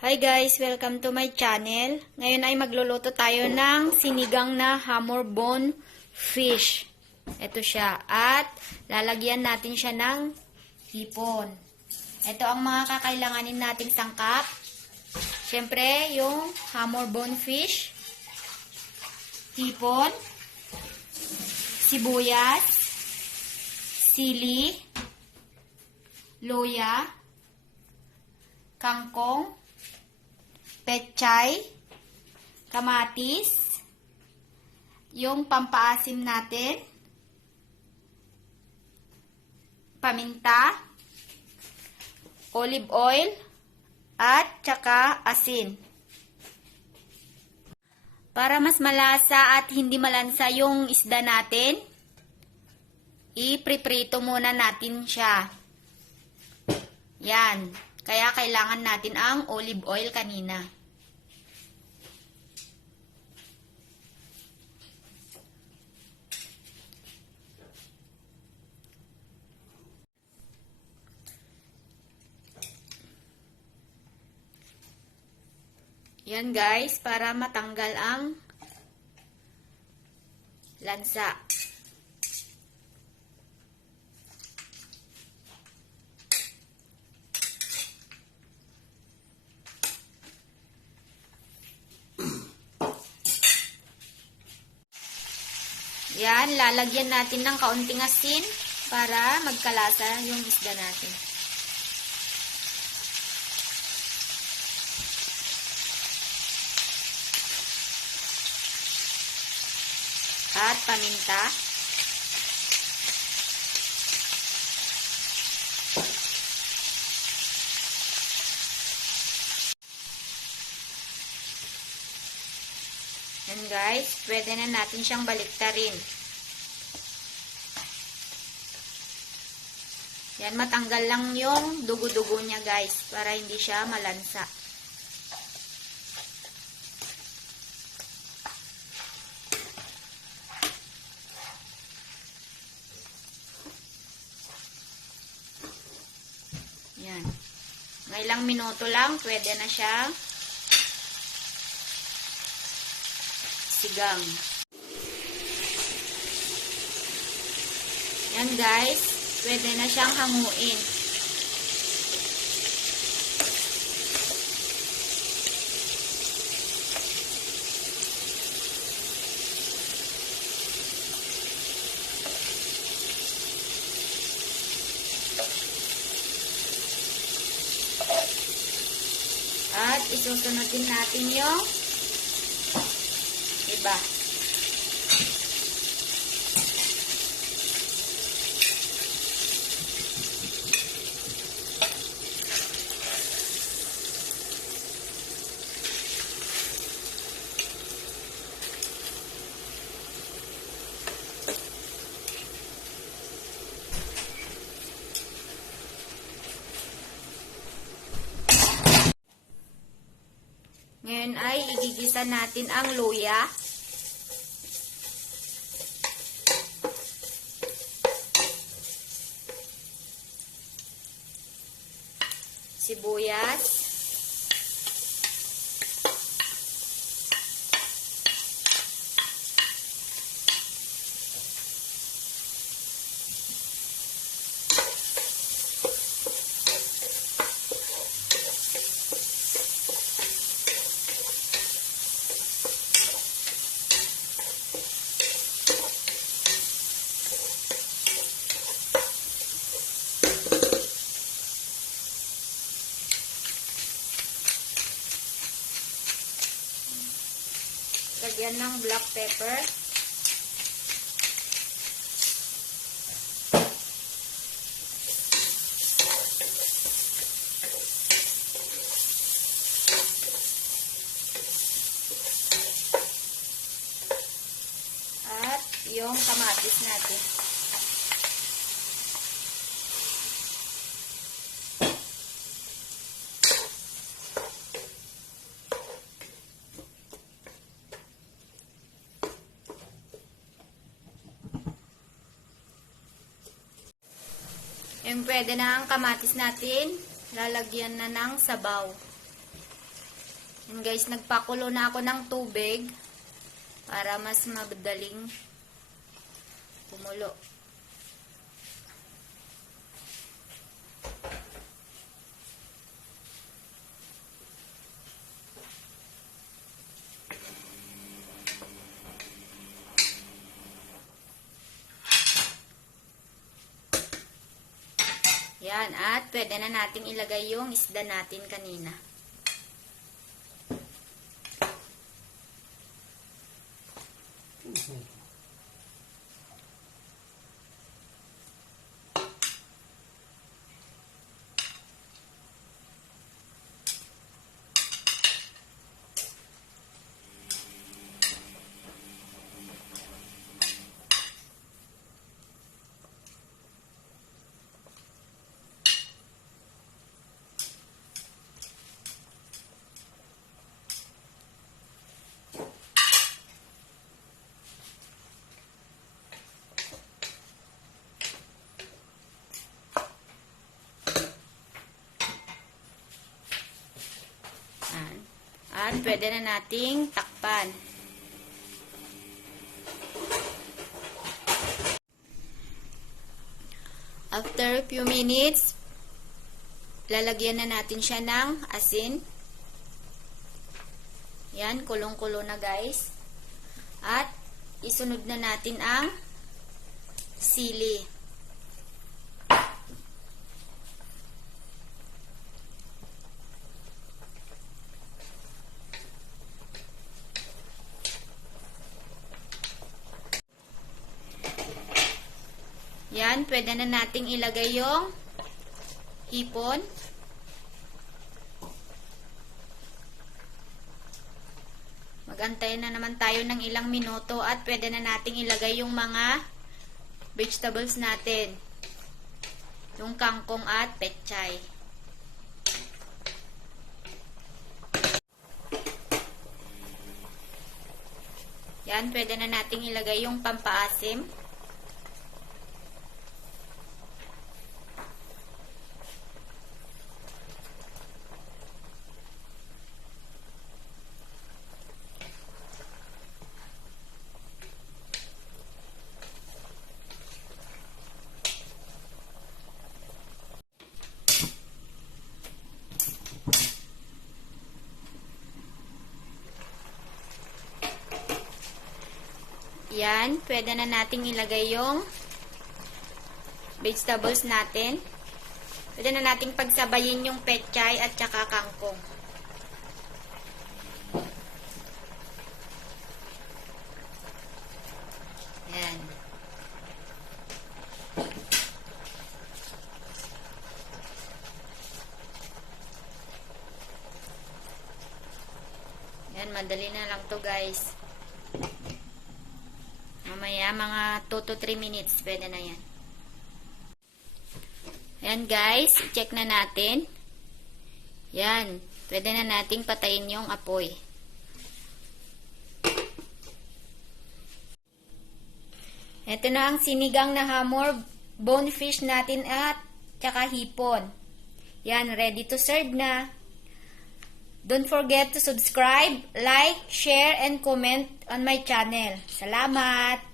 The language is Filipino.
Hi guys! Welcome to my channel. Ngayon ay magluluto tayo ng sinigang na hammer bone fish. Ito siya. At lalagyan natin siya ng hipon. Ito ang mga kakailanganin nating sangkap. Siyempre, yung hammer bone fish, hipon, sibuyas, sili, luya, kangkong, pechay, kamatis, yung pampaasim natin, paminta, olive oil, at saka asin. Para mas malasa at hindi malansa yung isda natin, ipriprito muna natin siya. Yan. Kaya kailangan natin ang olive oil kanina. Yan guys, para matanggal ang lansa. Yan, lalagyan natin ng kaunting asin para magkalasa yung isda natin. At paminta. Yan guys, pwede na natin siyang baliktarin. Yan, matanggal lang yung dugo-dugo niya guys, para hindi siya malansa. Yan. Ng ilang minuto lang, pwede na siya sigang. Yan guys, pwede na siyang hanguin. At isusunod din natin yung iba. Ngayon ay igigisa natin ang luya. Sibuyas. Lagyan ng black pepper. At yung kamatis natin. Yung pwede na ang kamatis natin, lalagyan na ng sabaw. And guys, nagpakulo na ako ng tubig para mas madaling kumulo. Yan, at pwede na nating ilagay yung isda natin kanina. At pwede na nating takpan. After a few minutes, lalagyan na natin siya ng asin. Yan, kulong-kulo na guys. At isunod na natin ang sili. Yan, pwede na nating ilagay yung hipon. Magantay na naman tayo ng ilang minuto at pwede na nating ilagay yung mga vegetables natin. Yung kangkong at pechay. Yan, pwede na nating ilagay yung pampaasim. Yan, pwede na nating ilagay yung vegetables natin. Pwede na nating pagsabayin yung pechay at saka kangkong. Yan. Yan, madali na lang to guys. Mamaya, mga 2 to 3 minutes, pwede na yan. Ayan guys, check na natin. Yan, pwede na nating patayin yung apoy. Ito na ang sinigang na hamor, bonefish natin at tsaka hipon. Yan, ready to serve na. Don't forget to subscribe, like, share, and comment on my channel. Salamat!